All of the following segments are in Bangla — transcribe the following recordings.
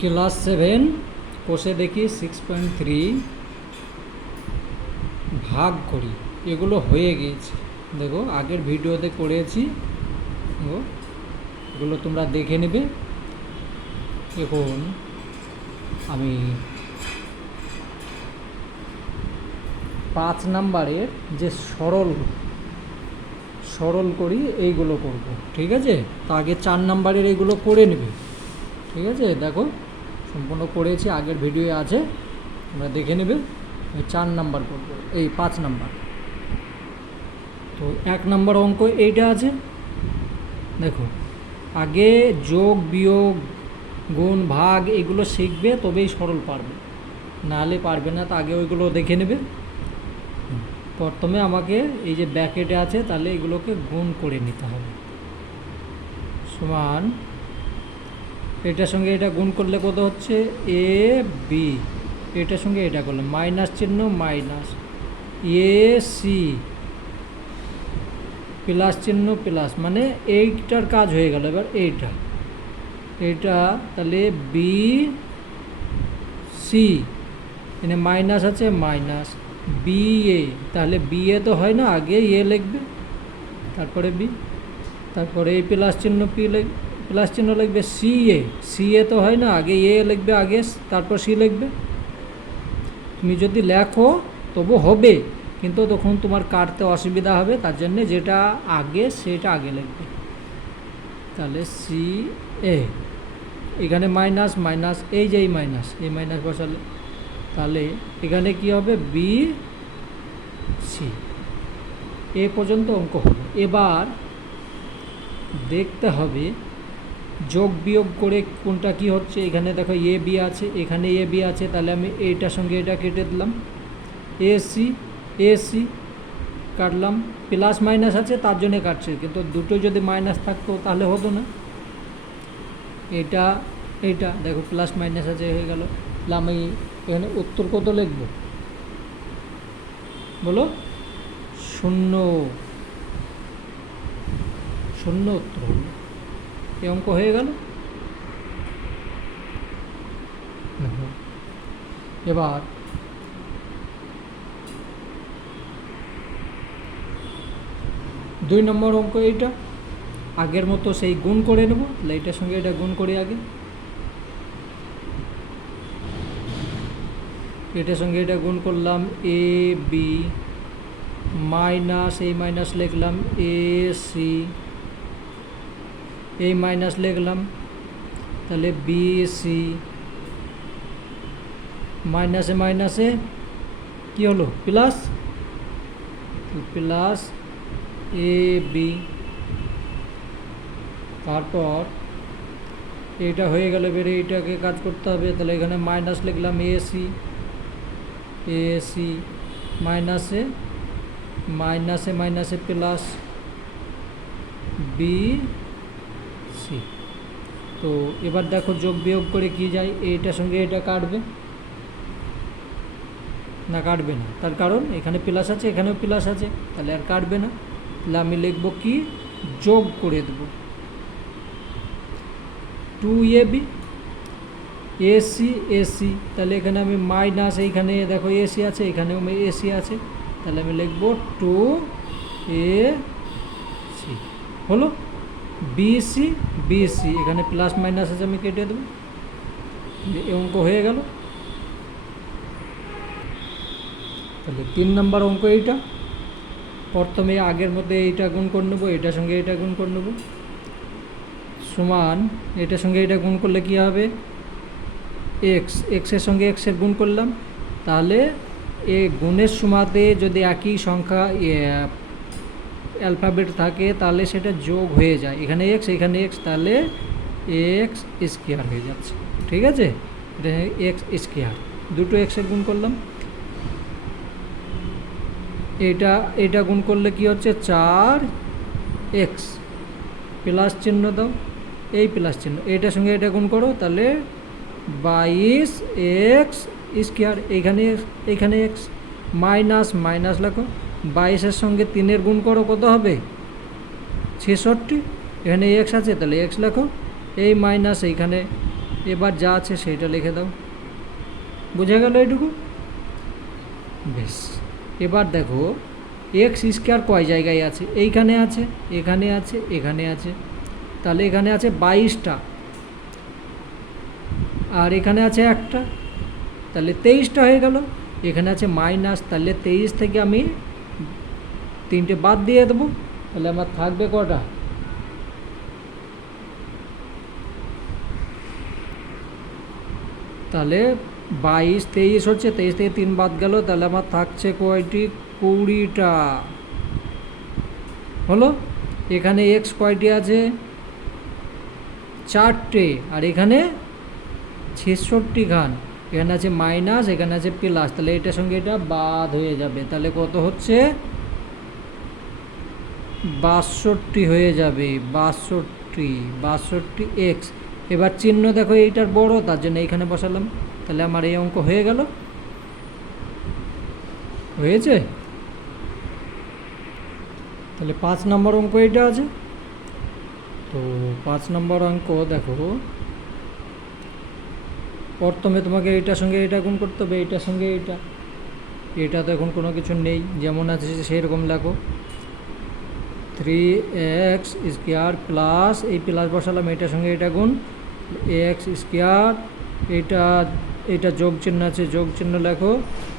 ক্লাস 7 কোষে দেখি 6.3 ভাগ করি, এগুলো হয়ে গিয়েছে। দেখো আগের ভিডিওতে করেছি, দেখো এগুলো তোমরা দেখে নেবে। এখন আমি 5 নাম্বারের যে সরল করি এইগুলো করব, ঠিক আছে? তো আগে 4 নাম্বারের এইগুলো করে নেবে, ঠিক আছে? দেখো সম্পূর্ণ করেছি, আগের ভিডিও আছে, তোমরা দেখে নেবে। 4 নাম্বার করবো, এই 5 নাম্বার। তো 1 নাম্বার অঙ্ক এইটা আছে, দেখো আগে যোগ বিয়োগ গুণ ভাগ এগুলো শিখবে, তবেই সরল পারবে, নাহলে পারবে না। তো আগে ওইগুলো দেখে নেবে। প্রথমে আমাকে এই যে ব্র্যাকেটে আছে, তাহলে এগুলোকে গুণ করে নিতে হবে। সমান এটার সঙ্গে এটা গুণ করলে কত হচ্ছে? A B. এটার সঙ্গে এটা করলে মাইনাস চিহ্ন, মাইনাস এ সি, প্লাস চিহ্ন, প্লাস, মানে এইটার কাজ হয়ে গেল। এবার এইটা তাহলে বি সি, এখানে মাইনাস আছে, মাইনাস বি এ, তাহলে বি এ তো হয় না, আগে এ লিখবে, তারপরে বি, তারপরে এই প্লাস চিহ্ন প্লাস চিহ্ন লিখবে। সি এ তো হয় না, আগে এ লিখবে, আগে তারপর সি লিখবে। তুমি যদি লেখো তবু হবে, কিন্তু তখন তোমার কাটতে অসুবিধা হবে, তার জন্যে যেটা আগে সেটা আগে লিখবে। তাহলে সি এ, এখানে মাইনাস মাইনাস, এই যে এই মাইনাস বসালে, তাহলে এখানে কি হবে? B C. এ পর্যন্ত অঙ্ক হলো। এবার দেখতে হবে যোগ বিয়োগ করে কোনটা কি হচ্ছে। এখানে দেখো এ বি আছে, এখানে এ বি আছে, তাহলে আমি এইটার সঙ্গে এটা কেটে দিলাম, এ সি কাটলাম। প্লাস মাইনাস আছে তার জন্যে কাটছে, কিন্তু দুটো যদি মাইনাস থাকতো তাহলে হতো না। এইটা দেখো প্লাস মাইনাস আছে, হয়ে গেল। তাহলে আমি এখানে উত্তর কত লিখব বলো? 0 উত্তর হলো। এই অঙ্ক হয়ে গেল। এবার 2 নম্বর অঙ্ক এইটা আগের মতো সেই গুণ করে নেব। তাহলে এইটার সঙ্গে এটা গুণ করি আগে, এটার সঙ্গে এটা গুণ করলাম, এ বি, মাইনাস এই মাইনাস লিখলাম, এ সি, এই মাইনাস লিখলাম, তাহলে বি সি, মাইনাসে মাইনাসে কি হলো? Plus, plus A B. তারপর এটা হয়ে গেল, এবারে এইটাকে কাজ করতে হবে। তাহলে এখানে মাইনাস লিখলাম, এ সি, মাইনাসে মাইনাসে প্লাস বি সি। তো এবার দেখো যোগ বিয়োগ করে কি যায়, এইটার সঙ্গে এটা কাটবে না? কাটবে না, তার কারণ এখানে প্লাস আছে, এখানেও প্লাস আছে, তাহলে আর কাটবে না। তাহলে আমি লিখব কি? যোগ করে দেব 2ab এসি, তাহলে এখানে আমি মাইনাস, এইখানে দেখো এসি আছে, এখানেও এসি আছে, তাহলে আমি লিখব 2ac হলো। বিসি, এখানে প্লাস মাইনাস আছে, আমি কেটে দেবো। এই অঙ্ক হয়ে গেল। তাহলে 3 নম্বর অঙ্ক এইটা, প্রথমে আগের মধ্যে এইটা গুণ করে নেবো, এটার সঙ্গে এটা গুণ করে নেবো, সমান এটার সঙ্গে এটা গুণ করলে কি হবে? এক্সের সঙ্গে এক্সের গুণ করলাম, তাহলে এই গুণের সময়তে যদি একই সংখ্যা অ্যালফাবেট থাকে তাহলে সেটা যোগ হয়ে যায়। এখানে এক্স, তাহলে এক্স স্কোয়ার হয়ে যাচ্ছে, ঠিক আছে? এটা এক্স স্কোয়ার, দুটো এক্সের গুণ করলাম। এটা গুণ করলে কি হচ্ছে? 4x, প্লাস চিহ্ন দাও, এই প্লাস চিহ্ন, এটার সঙ্গে এটা গুণ করো, তাহলে 22x স্কোয়ার। এইখানে এক্স, মাইনাস লেখো, 22-এর সঙ্গে 3-এর গুণ করো, কত হবে? 66। এখানে এক্স আছে, তাহলে এক্স লেখো, এই মাইনাস এইখানে এবার যা আছে সেটা লিখে দাও। বুঝে গেল এইটুকু? বেশ, এবার দেখো এক্স স্কোয়ার কয় জায়গায় আছে? এইখানে আছে, এখানে আছে, এখানে আছে। তাহলে এখানে আছে 22টা, আর এখানে আছে একটা, তাহলে 23টা হয়ে গেল। এখানে আছে মাইনাস, তাহলে 23 থেকে আমি 3টে বাদ দিয়ে দেবো, তাহলে আমার থাকবে কটা? তাহলে 22, 23 হচ্ছে, 23 থেকে 3 বাদ গেল, তাহলে আমার থাকছে কয়টি? 20টা হলো। এখানে এক্স কয়টি আছে? 4টে, আর এখানে 66 খান। এখানে আছে মাইনাস, এখানে আছে প্লাস, তাহলে এটার সঙ্গে এটা বাদ হয়ে যাবে। তাহলে কত হচ্ছে? 62 হয়ে যাবে। 62 এক্স। এবার চিহ্ন দেখো এইটার বড়, তার জন্য এইখানে বসালাম। তাহলে আমার এই অঙ্ক হয়ে গেল। হয়েছে? তাহলে 5 নম্বর অঙ্ক এইটা আছে। তো 5 নম্বর অঙ্ক দেখো, প্রথমে তোমাকে এইটার সঙ্গে এটা গুণ করতে হবে, এইটার সঙ্গে এইটা। এটা তো এখন কোনো কিছু নেই, যেমন আছে সেরকম লেখো। 3x স্কোয়ার প্লাস, এই প্লাস বসালাম, এটার সঙ্গে এটা গুণ, এক্স স্কোয়ার, এটা এটা যোগ চিহ্ন আছে, যোগ চিহ্ন লেখো।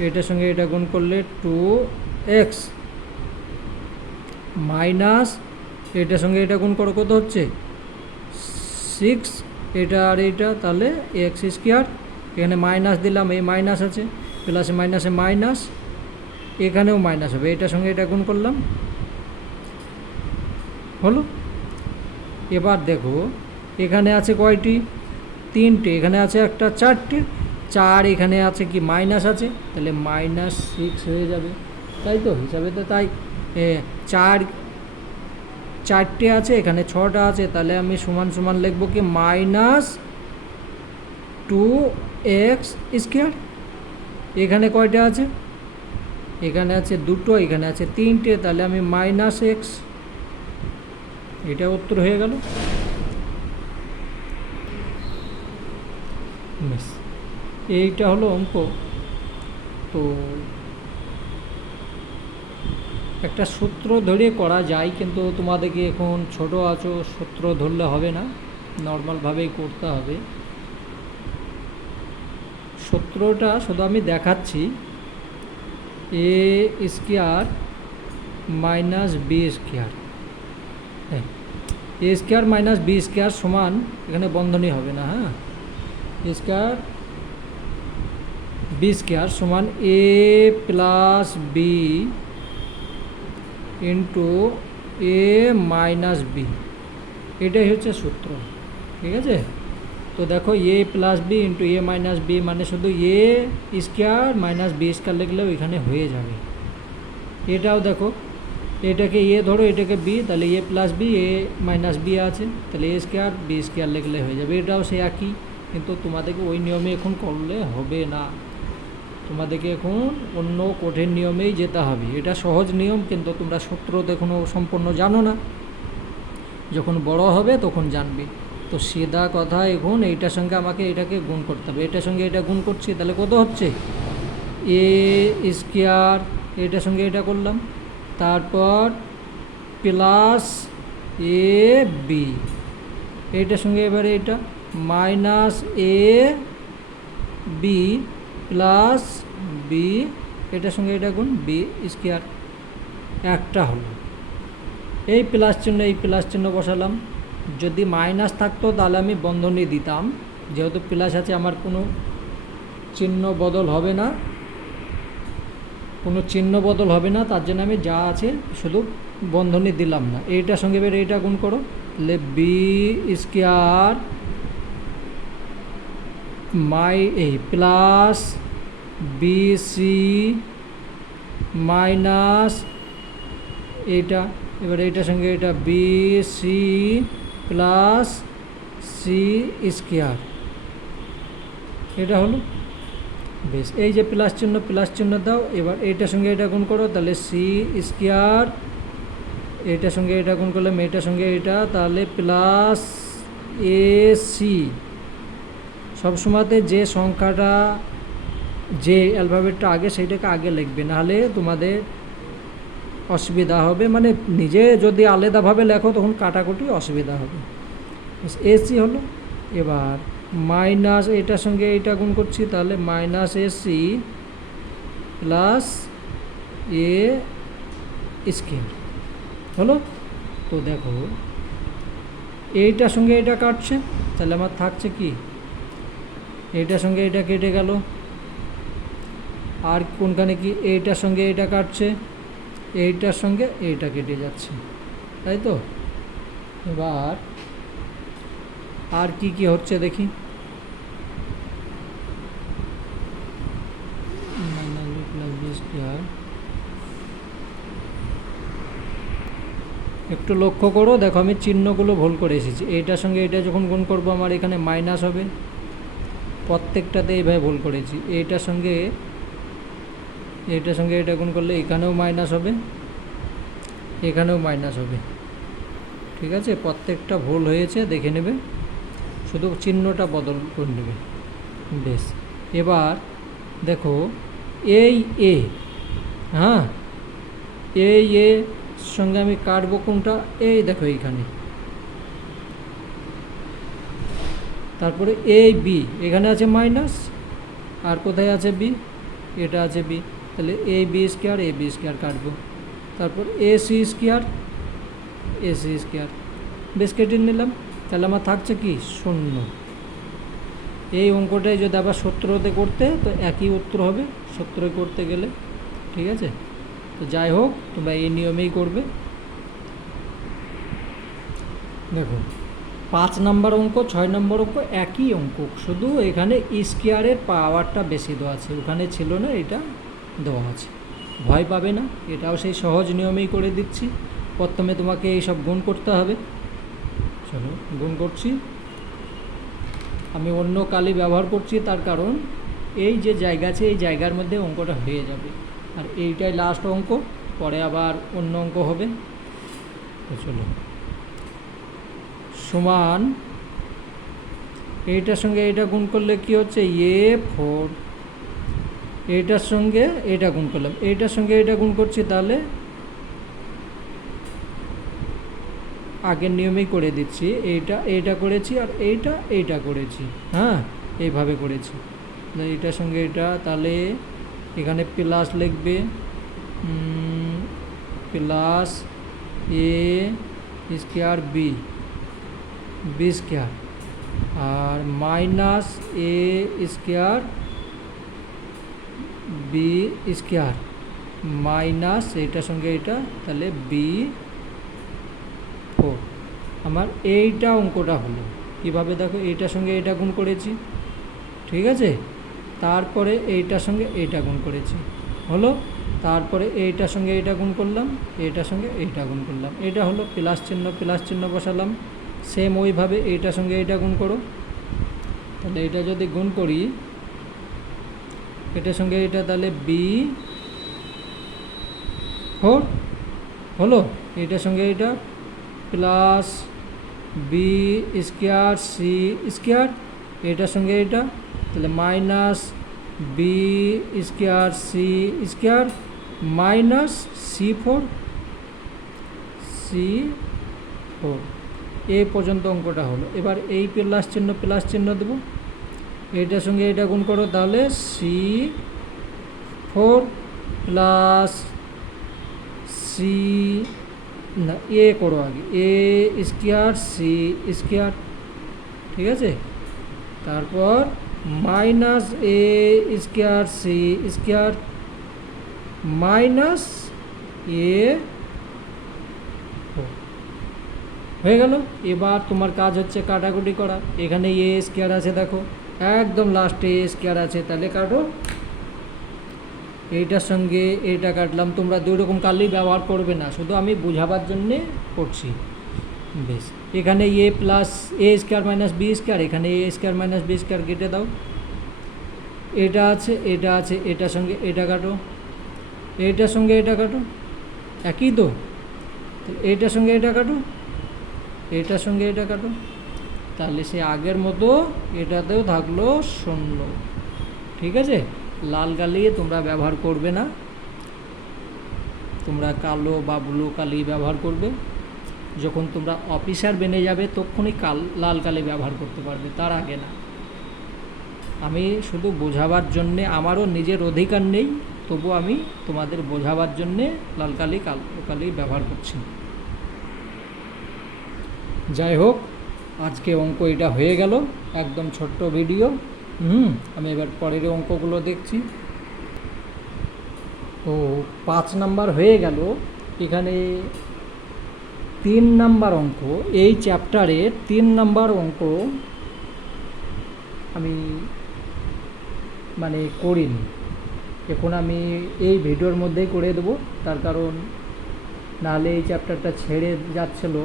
এটার সঙ্গে এটা গুণ করলে 2x মাইনাস, এটার সঙ্গে এটা গুণ করো, কত হচ্ছে? 6, এটা আর এইটা, তাহলে এক্স স্কোয়ার। এখানে মাইনাস দিলাম, এই মাইনাস আছে, প্লাসে মাইনাসে মাইনাস, এখানেও মাইনাস হবে, এটার সঙ্গে এটা গুণ করলাম, হলো। এবার দেখো এখানে আছে কয়টি? 3টে, এখানে আছে একটা, 4টে। 4, এখানে আছে কি? মাইনাস আছে, তাহলে -6 হয়ে যাবে, তাই তো? হিসাবে তো তাই। 4টে আছে, এখানে 6টা আছে, তাহলে আমি সমান সমান লিখবো কি? -2x square. এখানে কয়টা আছে? এখানে আছে 2টো, এখানে আছে 3টে, তাহলে আমি -x, এটা উত্তর হয়ে গেল। ব্যাস, এইটা হলো অঙ্ক। তো একটা সূত্র ধরে করা যায়, কিন্তু তোমাদেরকে এখন ছোট আছো, সূত্র ধরলে হবে না, নর্মালভাবেই করতে হবে। সূত্রটা শুধু আমি দেখাচ্ছি। এ স্কোয়ার মাইনাস বি স্কোয়ার, এ স্কোয়ার মাইনাস বি স্কোয়ার সমান, এখানে বন্ধনী হবে না, হ্যাঁ, এ স্কোয়ার বি স্কোয়ার সমান এ প্লাস বি ইন্টু এ মাইনাস বি, এটাই হচ্ছে সূত্র। ঠিক আছে? তো দেখো এ প্লাস বি ইন্টু এ মাইনাস বি মানে শুধু এ স্কোয়ার মাইনাস বি স্কোয়ার লিখলেও এখানে হয়ে যাবে। এটাও দেখো, এটাকে এ ধরো, এটাকে বি, তাহলে এ প্লাস বি, এ মাইনাস বি আছে, তাহলে এ স্কোয়ার বি স্কোয়ার লিখলে হয়ে যাবে। এটাও সে একই, কিন্তু তোমাদেরকে ওই নিয়মে এখন করলে হবে না, তোমাদেরকে এখন অন্য কঠিন নিয়মেই যেতে হবে। এটা সহজ নিয়ম, কিন্তু তোমরা সূত্র এখনও সম্পূর্ণ জানো না, যখন বড় হবে তখন জানবে। তো সিধা কথা, এখন এইটার সঙ্গে আমাকে এটাকে গুণ করতে হবে, এটার সঙ্গে এটা গুণ করছি, তাহলে কত হচ্ছে? এ স্কোয়ার, এটার সঙ্গে এটা করলাম, তারপর প্লাস এ বি, এইটার সঙ্গে এবারে এটা minus A B plus B, এটার সঙ্গে এটা গুণ বি স্কোয়ার, একটা হলো। এই প্লাস চিহ্ন, এই প্লাস চিহ্ন বসালাম। যদি মাইনাস থাকতো তাহলে আমি বন্ধনী দিতাম, যেহেতু প্লাস আছে আমার কোনো চিহ্ন বদল হবে না, কোনো চিহ্ন বদল হবে না, তার জন্য আমি যা আছে শুধু বন্ধনী দিলাম না। এইটার সঙ্গে এবার এইটা গুণ করো, তাহলে b square plus bc minus এইটা, এবার এইটার সঙ্গে এটা বিসি প্লাস সি স্কোয়ার, এটা হলো। বেশ, এই যে প্লাস চিহ্ন দাও, এবার এইটার সঙ্গে এটা গুণ করো, তাহলে সি স্কোয়ার, এইটার সঙ্গে এটা গুণ করলাম, এইটার সঙ্গে এটা, তাহলে প্লাস এ সি সবসময়তে যে সংখ্যাটা যে অ্যালফাবেটটা আগে সেইটাকে আগে লিখবে, নাহলে তোমাদের অসুবিধা হবে, মানে নিজে যদি আলাদাভাবে লেখো তখন কাটাকুটি অসুবিধা হবে। এসি হলো। এবার মাইনাস এটার সঙ্গে এইটা গুণ করছি, তাহলে মাইনাস এসি প্লাস এ স্কোয়ার হলো। তো দেখো এইটার সঙ্গে এটা কাটছে, তাহলে আমার থাকছে কি, এইটার সঙ্গে এটা কেটে গেল, আর কোনখানে কি এইটার সঙ্গে এটা কাটছে, এইটার সঙ্গে এইটা কেটে যাচ্ছে, তাই তো। এবার আর কি কি হচ্ছে দেখি, একটু লক্ষ্য করো, দেখো আমি চিহ্নগুলো ভুল করে এসেছি। এইটার সঙ্গে এটা যখন গুণ করব আমার এখানে মাইনাস হবে, প্রত্যেকটাতে এইভাবে ভুল করেছি। এইটার সঙ্গে এটা গুণ করলে এখানেও মাইনাস হবে, এখানেও মাইনাস হবে, ঠিক আছে। প্রত্যেকটা ভুল হয়েছে দেখে নেবে, শুধু চিহ্নটা বদল করে নেবে, বেশ। এবার দেখো এই এ, হ্যাঁ এই এ সঙ্গে আমি কাটবো কোনটা, এই দেখো এইখানে। তারপরে এই বি, এখানে আছে মাইনাস, আর কোথায় আছে বি, এটা আছে বি, তাহলে এ বি স্কোয়ার কাটবো। তারপর এ সি স্কোয়ার বেশ কেটে নিলাম, তাহলে আমার থাকছে কি 0। এই অঙ্কটাই যদি আবার 17তে করতে তো একই উত্তর হবে 17 করতে গেলে, ঠিক আছে। তো যাই হোক, তোমরা এই নিয়মেই করবে। দেখো 5 নম্বর অঙ্ক 6 নম্বর অঙ্ক একই অঙ্ক, শুধু এখানে স্কোয়ারের পাওয়ারটা বেশি দেওয়া আছে, ওখানে ছিল না, এটা দেওয়া আছে। ভয় পাবে না, এটাও সেই সহজ নিয়মেই করে দিচ্ছি। প্রথমে তোমাকে এই সব গুণ করতে হবে। চলো গুণ করছি, আমি অন্য কালি ব্যবহার করছি, তার কারণ এই যে জায়গা আছে এই জায়গার মধ্যে অঙ্কটা হয়ে যাবে, আর এইটাই লাস্ট অঙ্ক, পরে আবার অন্য অঙ্ক হবে। তো চলো, সমান এইটার সঙ্গে এইটা গুণ করলে কি হচ্ছে A4, এইটার সঙ্গে এটা গুণ করলাম, এইটার সঙ্গে এটা গুণ করছি, তাহলে আগের নিয়মেই করে দিচ্ছি। এইটা করেছি, আর এইটা করেছি, হ্যাঁ এইভাবে করেছি। এইটার সঙ্গে এটা, তাহলে এখানে প্লাস লিখবে, প্লাস এ স্কোয়ার বি স্কোয়ার, আর মাইনাস এ স্কোয়ার বি স্কোয়ার মাইনাস এইটার সঙ্গে এটা, তাহলে B4। আমার এইটা অঙ্কটা হলো। কীভাবে দেখো, এইটার সঙ্গে এটা গুণ করেছি, ঠিক আছে, তারপরে এইটার সঙ্গে এইটা গুণ করেছি, হলো। তারপরে এইটার সঙ্গে এইটা গুণ করলাম, এইটার সঙ্গে এইটা গুণ করলাম, এটা হলো প্লাস চিহ্ন বসালাম। সেম ওইভাবে এইটার সঙ্গে এইটা গুণ করো, তাহলে এটা যদি গুণ করি এটার সঙ্গে এটা, তাহলে B4 হলো। এইটার সঙ্গে এটা plus b square c square, এটার সঙ্গে এটা, তাহলে minus b square c square minus C4 এই পর্যন্ত অঙ্কটা হলো। এবার এই প্লাস চিহ্ন দেবো, এইটার সঙ্গে এটা গুণ করো, তাহলে C4 প্লাস সি না এ করো আগে, এ স্কোয়ার সি স্কোয়ার, ঠিক আছে। তারপর মাইনাস এ স্কোয়ার সি স্কোয়ার মাইনাস এ হয়ে গেল। এবার তোমার কাজ হচ্ছে কাটাকুটি করা। এখানে এ স্কোয়ার আছে, দেখো একদম লাস্টে এ স্কোয়ার আছে, তাহলে কাটো। এইটার সঙ্গে এইটা কাটলাম, তোমরা দুই রকম কালি ব্যবহার করবে না, শুধু আমি বোঝাবার জন্যে করছি, বেশ। এখানে এ প্লাস এ স্কোয়ার মাইনাস বি স্কোয়ার, এখানে এ স্কোয়ার মাইনাস বি স্কোয়ার কেটে দাও। এটা আছে, এটার সঙ্গে এটা কাটো, এইটার সঙ্গে এটা কাটো, একই তো। এইটার সঙ্গে এটা কাটো, এইটার সঙ্গে এটা কাটো, তাহলে সে আগের মতো এটাতেও থাকলো 0। ঠিক আছে, লাল কালি তোমরা ব্যবহার করবে না, তোমরা কালো বা ব্লু কালি ব্যবহার করবে। যখন তোমরা অফিসার বেনে যাবে তখনই লাল কালি ব্যবহার করতে পারবে, তার আগে না। আমি শুধু বোঝাবার জন্যে, আমারও নিজের অধিকার নেই, তবু আমি তোমাদের বোঝাবার জন্যে লাল কালি কালো কালি ব্যবহার করছি। যাই হোক, আজকে অঙ্ক এটা হয়ে গেল, একদম ছোট্ট ভিডিও। আমি এবার পরের অঙ্কগুলো দেখছি। তো 5 নাম্বার হয়ে গেল। এখানে 3 নাম্বার অঙ্ক, এই চ্যাপ্টারে 3 নাম্বার অঙ্ক আমি করিনি। এখন আমি এই ভিডিওর মধ্যেই করে দেবো, তার কারণ নাহলে এই চ্যাপ্টারটা ছেড়ে যাচ্ছিল।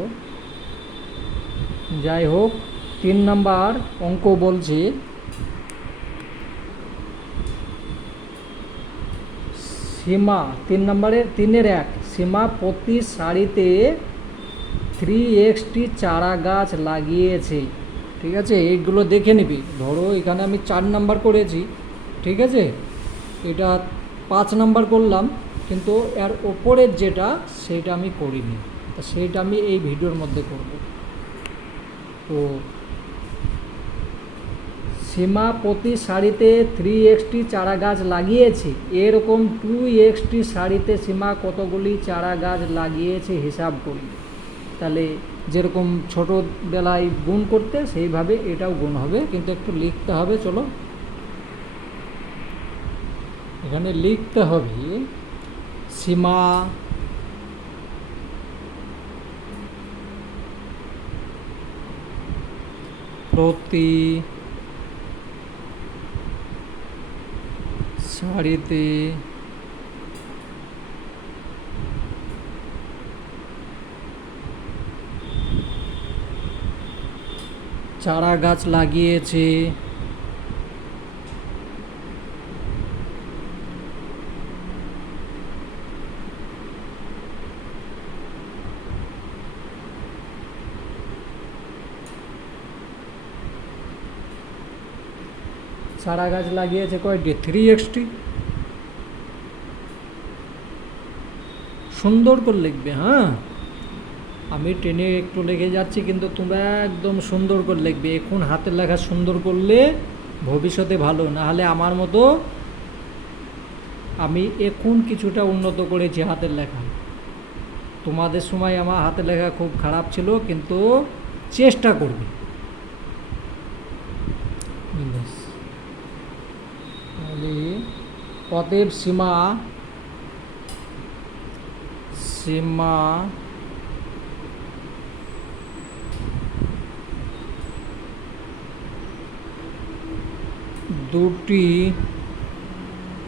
যাই হোক, 3 নাম্বার অঙ্ক বলছে সীমা, 3-1 সীমা প্রতি সারিতে 3xt চারা গাছ লাগিয়েছে। ঠিক আছে, এইগুলো দেখে নিবি। ধরো এখানে আমি 4 নাম্বার করেছি, ঠিক আছে, এটা 5 নাম্বার করলাম, কিন্তু এর ওপরের যেটা সেটা আমি করিনি, তা সেইটা আমি এই ভিডিওর মধ্যে করব। তো সীমা প্রতি সারিতে 3xt চারা গাছ লাগিয়েছে, এরকম 2xt সারিতে সীমা কতগুলি চারা গাছ লাগিয়েছে হিসাব করি। তাহলে যেরকম ছোটোবেলায় গুণ করতে সেইভাবে এটাও গুণ হবে, কিন্তু একটু লিখতে হবে। চলো এখানে লিখতে হবে সীমা প্রতি সারিতে চারা গাছ লাগিয়েছে কয়টি? 3xt। সুন্দর করে লিখবে। হ্যাঁ, আমি টেনে একটু লিখে যাচ্ছি, কিন্তু তোমরা একদম সুন্দর করে লিখবে। এখন হাতের লেখা সুন্দর করলে ভবিষ্যতে ভালো, না হলে আমার মতো আমি এখন কিছুটা উন্নত করেছি হাতের লেখা। তোমাদের সময় আমার হাতের লেখা খুব খারাপ ছিল, কিন্তু চেষ্টা করবে। তাহলে অতএব সীমা দুটি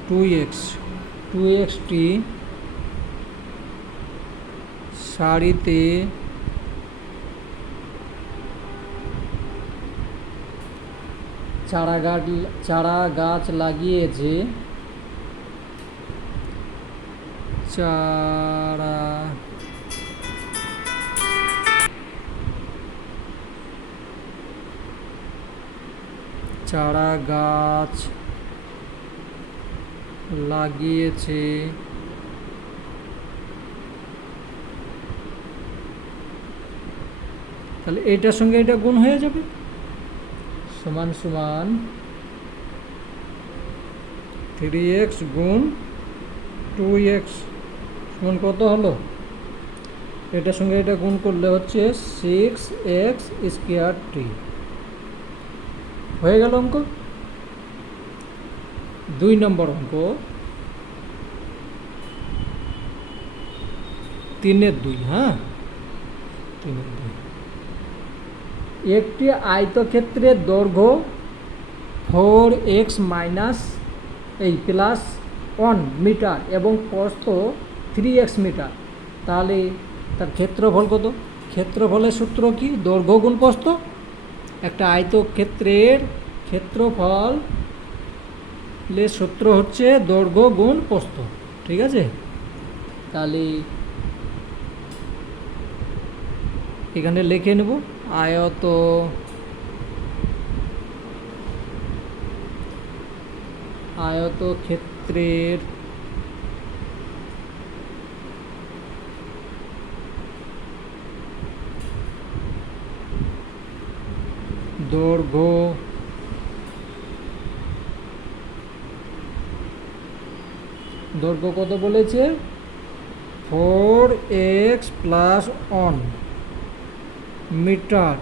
2xt সারিতে চারা গাছ লাগিয়েছে, চারা গাছ লাগিয়েছে তাহলে এইটার সঙ্গে এটা গুণ হয়ে যাবে, সমান সমান 3x গুণ 2x সমান কত হলো? এটার সঙ্গে এটা গুণ করলে হচ্ছে 6x²t। হয়ে গেল অঙ্ক। 2 নম্বর অঙ্ক 3-2। হ্যাঁ, 3-2 একটি আয়তক্ষেত্রের দৈর্ঘ্য 4x প্লাস 1 মিটার এবং প্রস্থ 3x মিটার। তাহলে তার ক্ষেত্রফল কত? ক্ষেত্রফলের সূত্র কি? দৈর্ঘ্য গুণ প্রস্থ। একটা আয়তক্ষেত্রের ক্ষেত্রফলের সূত্র হচ্ছে দৈর্ঘ্য গুণ প্রস্থ। ঠিক আছে, তাহলে এখানে লিখে নেব আয়তক্ষেত্রের দৈর্ঘ্য কত বলেছে? 4x + 1 মিটার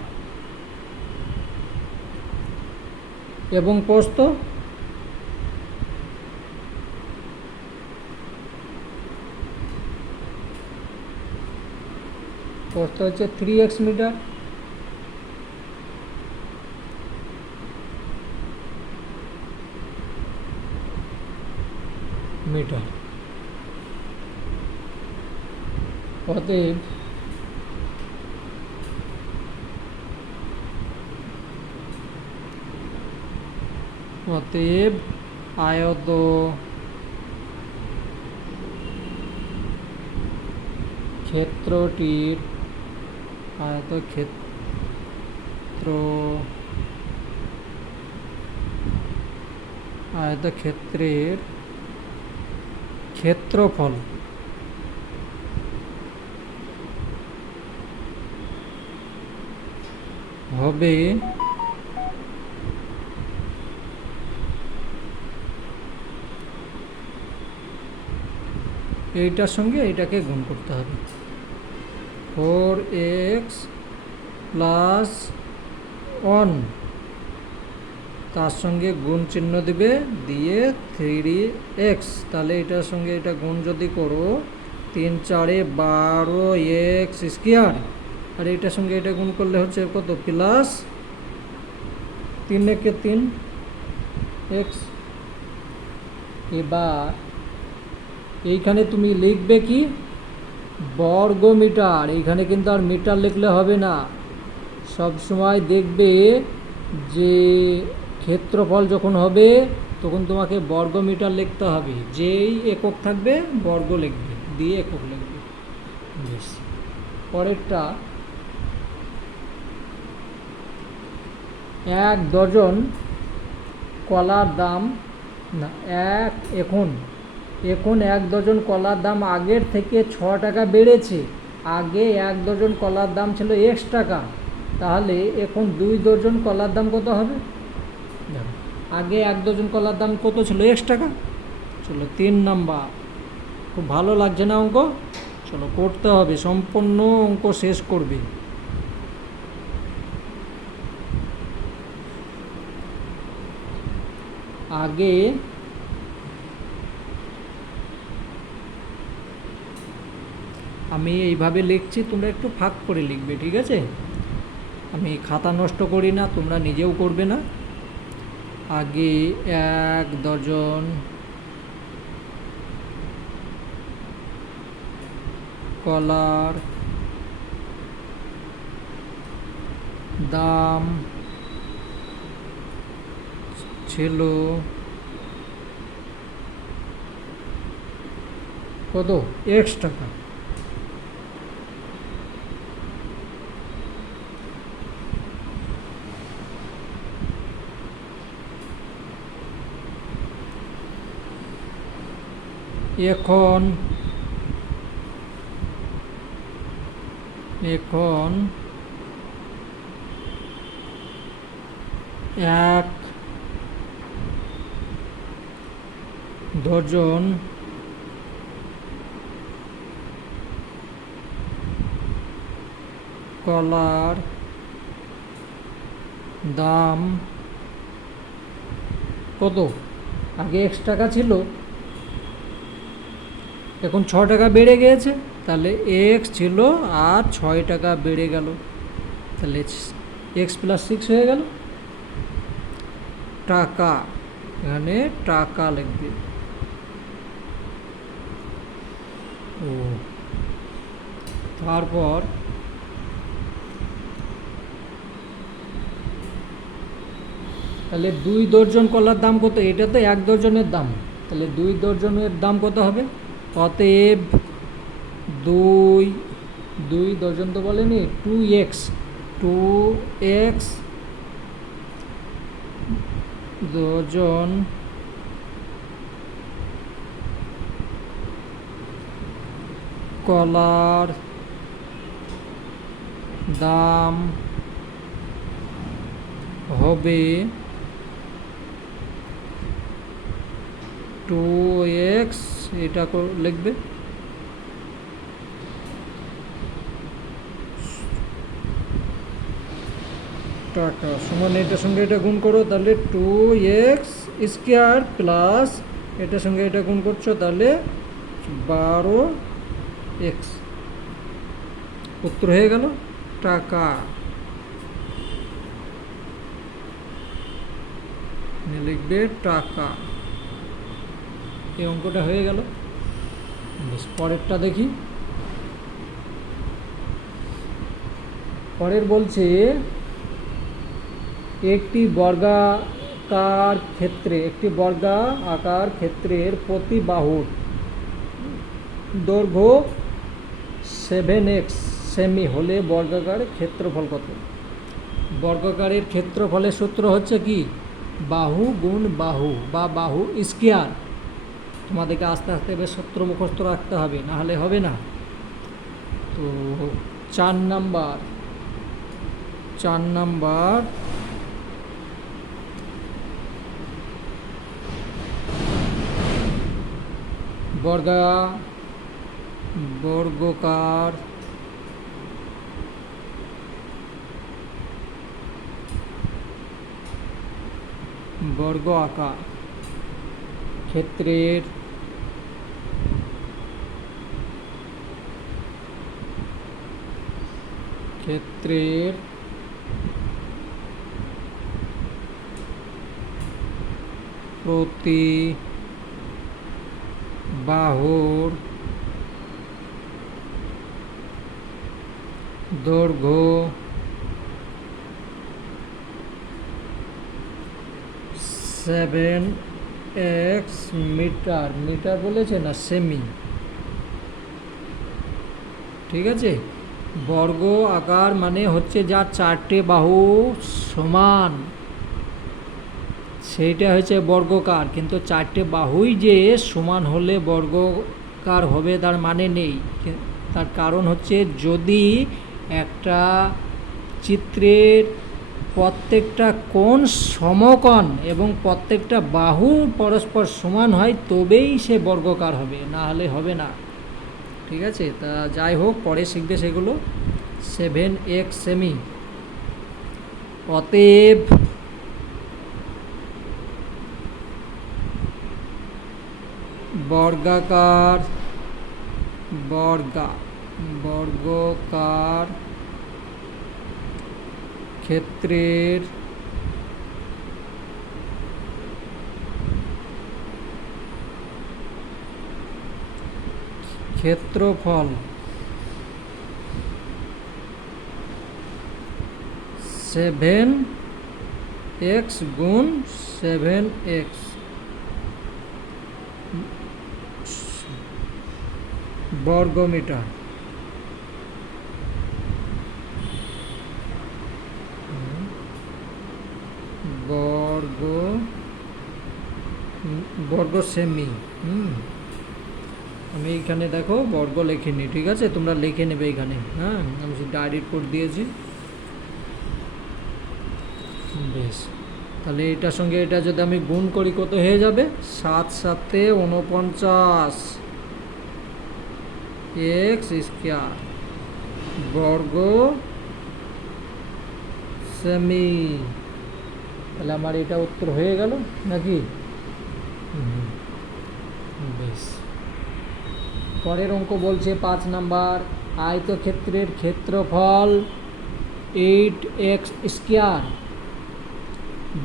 এবং প্রস্থ হচ্ছে 3x মিটার। অতএব আয়তক্ষেত্রের ক্ষেত্রফল হবে এইটার সঙ্গে এইটাকে গুণ করতে হবে। 4x + 1 তার সঙ্গে গুণ চিহ্ন দিবে, দিয়ে 3x, তাহলে এটার সঙ্গে এটা গুণ যদি করো 3 × 4 = 12x², আর এটার সঙ্গে এটা গুণ করলে হচ্ছে কত? Plus 3 × 3x। এবার এইখানে তুমি লিখবে কি? বর্গমিটার। এইখানে কিন্তু আর মিটার লিখলে হবে না, সব সময় দেখবে যে ক্ষেত্রফল যখন হবে তখন তোমাকে বর্গমিটার লিখতে হবে। যেই একক থাকবে বর্গ লিখবে, দিয়ে একক লিখবে। বেশ, পরেরটা 1 ডজন কলার দাম না এখন 1 ডজন কলার দাম আগের থেকে 6 টাকা বেড়েছে। আগে 1 ডজন কলার দাম ছিল x টাকা, তাহলে এখন 2 ডজন কলার দাম কত হবে? আগে 1 ডজন কলার দাম কত ছিল? x টাকা। চলো 3 নাম্বার। খুব ভালো লাগছে না অঙ্ক? চলো করতে হবে, সম্পূর্ণ অঙ্ক শেষ করবে। আগে আমি এইভাবে লিখছি, তোমরা একটু ফাঁক করে লিখবে, ঠিক আছে? আমি খাতা নষ্ট করি না, তোমরা নিজেও করবে না। আগে 1 ডজন কলার দাম ছিল কত? x টাকা। এখন 1 ডজন কলার দাম কত? আগে x টাকা ছিল, এখন 6 টাকা বেড়ে গিয়েছে, তাহলে x ছিল আর 6 টাকা বেড়ে গেল, তাহলে x + 6 হয়ে গেল। টাকা, এখানে টাকা লিখবে। ও তারপর তাহলে 2 ডজন কলার দাম কত? এটা তো 1 ডজনের দাম, তাহলে 2 ডজনের দাম কত হবে? অতএব 2 ডজন তো বলেনি, 2x ডজন কলার দাম হবে 2x, এটা লিখবে। টাকা সমান এটার সঙ্গে এটা গুণ করো, তাহলে 2x স্কোয়ার প্লাস এটার সঙ্গে এটা গুণ করছো, তাহলে 12x। উত্তর হয়ে গেল টাকা। লিখবে টাকা। এই অঙ্কটা হয়ে গেল। বেশ, পরেরটা দেখি। পরের বলছে একটি বর্গাকার ক্ষেত্রের প্রতি বাহুর দৈর্ঘ্য 7x সেমি হলে বর্গাকার ক্ষেত্রফল কত? বর্গাকারের ক্ষেত্রফলের সূত্র হচ্ছে কি? বাহু গুণ বাহু বা বাহু স্কয়ার। তোমাদেরকে আস্তে আস্তে বেশ সূত্র মুখস্থ রাখতে হবে, না হলে হবে না। তো 4 নাম্বার বর্গাকার বর্গ আকার ক্ষেত্রের প্রতি বাহুর দৈর্ঘ্য 7x মিটার। মিটার বলেছে না, সেমি। ঠিক আছে, বর্গ আকার মানে হচ্ছে যার 4টে বাহু সমান, সেইটা হচ্ছে বর্গকার। কিন্তু 4টে বাহুই যে সমান হলে বর্গকার হবে তার মানে নেই। তার কারণ হচ্ছে যদি একটা চিত্রের প্রত্যেকটা কোণ সমকোণ এবং প্রত্যেকটা বাহু পরস্পর সমান হয় তবেই সে বর্গকার হবে, না হলে হবে না। ঠিক আছে, তা যাই হোক, পরে শিখবে সেগুলো। 7x semi. অতএব বর্গাকার ক্ষেত্রের ক্ষেত্রফল 7x গুণ 7x বর্গমিটার। বর্গ সেমি। আমি এইখানে দেখো বর্গ লিখিনি, ঠিক আছে, তোমরা লিখে নেবে এখানে। হ্যাঁ, আমি ডাইরেক্ট কোড দিয়েছি। বেশ, তাহলে এটার সঙ্গে এটা যদি আমি গুণ করি কত হয়ে যাবে? 7 7 49 x স্কয়ার বর্গ সেমি। তাহলে আমার এটা উত্তর হয়ে গেল নাকি? বেশ, পরের অঙ্ক বলছে 5 নাম্বার, আয়তক্ষেত্রের ক্ষেত্রফল 8x স্কয়ার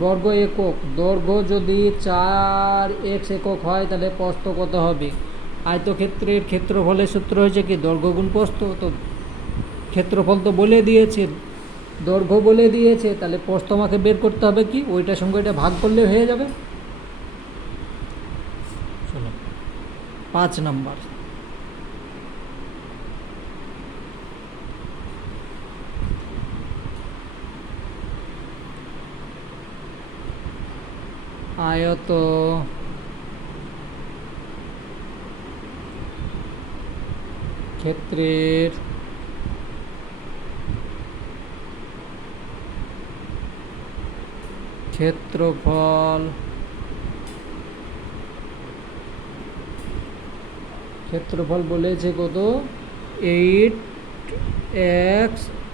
বর্গ একক। দৈর্ঘ্য যদি 4x একক হয় তাহলে প্রস্থ কত হবে? আয়তক্ষেত্রের ক্ষেত্রফলের সূত্র হয়েছে কি? দৈর্ঘ্য গুণ প্রস্থ। তো ক্ষেত্রফল তো বলে দিয়েছে, দৈর্ঘ্য বলে দিয়েছে, তাহলে প্রস্থ আমাকে বের করতে হবে কি? ওইটার সঙ্গে এটা ভাগ করলে হয়ে যাবে। চলো 5 নাম্বার। আয়ত ক্ষেত্রের ক্ষেত্রফল ক্ষেত্রফল বলেছে কত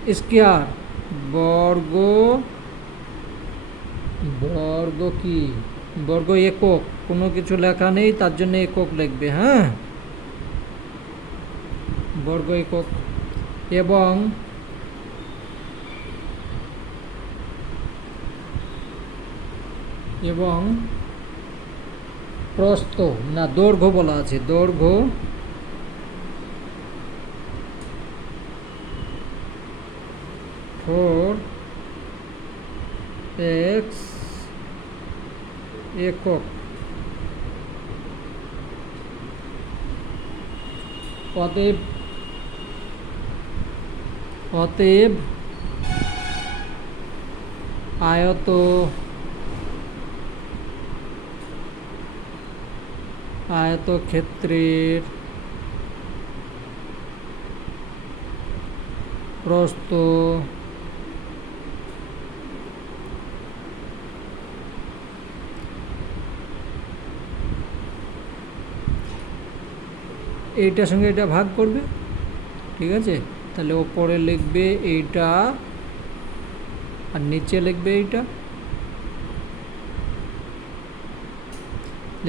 8x² বর্গ বর্গ কি বর্গ একক, কোনো কিছু লেখা নেই তার জন্য একক লিখবে। হ্যাঁ, বর্গ একক। এবং এবং প্রস্থ না দৈর্ঘ্য বলা আছে, দৈর্ঘ্য 4x একক। অতএব আয়তক্ষেত্রের প্রস্থ এইটার সঙ্গে এটা ভাগ করবে, ঠিক আছে? তাহলে ওপরে লিখবে এইটা আর নিচে লিখবে এইটা।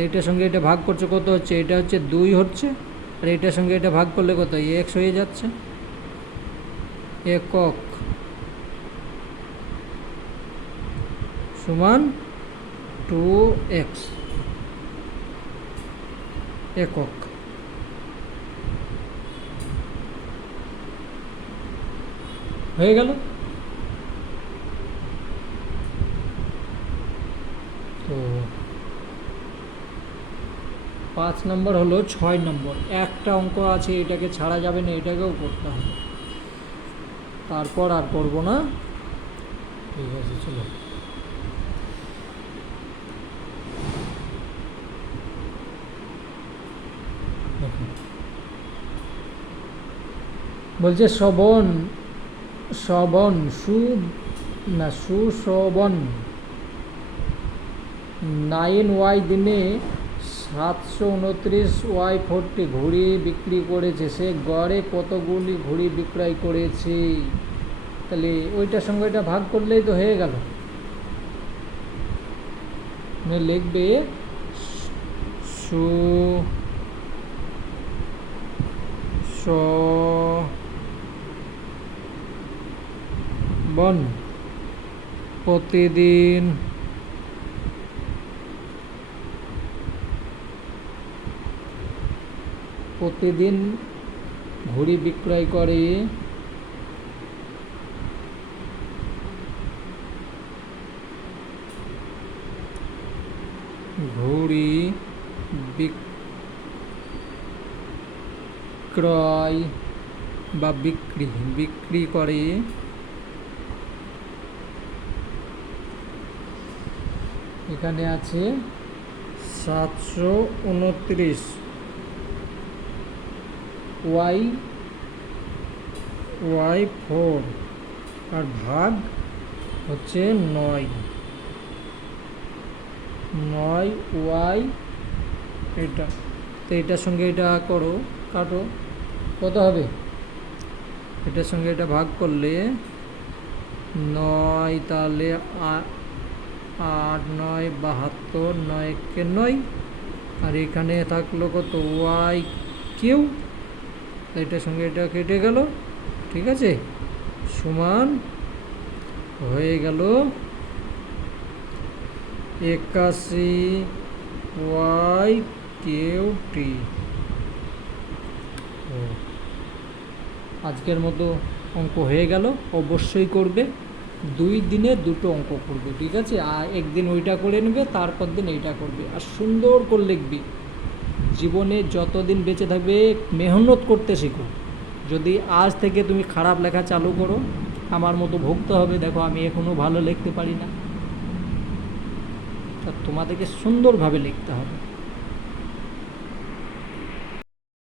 এইটার সঙ্গে এটা ভাগ করছে কত হচ্ছে, এটা হচ্ছে 2 হচ্ছে, আর এইটার সঙ্গে এটা ভাগ করলে কত x হয়ে যাচ্ছে, একক সমান 2x একক। হয়ে গেল। তো 5 নম্বর হলো। 6 নম্বর একটা অঙ্ক আছে, এটাকে ছাড়া যাবে না, এটাকেও করতে হবে, তারপর আর করবো না। ঠিক আছে, চলো। বলছে সুশোভন 9y দিনে 729y40 ঘুড়ি বিক্রি করেছে। সে গড়ে কতগুলি ঘুড়ি বিক্রয় করেছে? তাহলে ওইটার সঙ্গে ওইটা ভাগ করলেই তো হয়ে গেল। লিখবে সুশোভন প্রতিদিন ঘুড়ি বিক্রয় করে ঘুড়ি বিক্রয় বা বিক্রি করে এখানে আছে 729 y4 আর ভাগ হচ্ছে 9y এটা। তো এটার সঙ্গে এটা কাটো, কত হবে? এটার সঙ্গে এটা ভাগ করলে 9, তাহলে 8 9 72, 9 কে 9, আর এখানে থাকলো কত y3। এটার সঙ্গে এটা কেটে গেল, ঠিক আছে, সমান হয়ে গেল 81y3t। আজকের মতো অঙ্ক হয়ে গেল। অবশ্যই করবে, 2 দিনে 2টো অঙ্ক করবে, ঠিক আছে? আর একদিন ওইটা করে নেবে, তারপর দিন এইটা করবে, আর সুন্দর করে লিখবি। জীবনে যতদিন বেঁচে থাকবে মেহনত করতে শিখো। যদি আজ থেকে তুমি খারাপ লেখা চালু করো, আমার মতো ভুগতে হবে। দেখো, আমি এখনও ভালো লিখতে পারি না, তা তোমাদেরকে সুন্দরভাবে লিখতে হবে।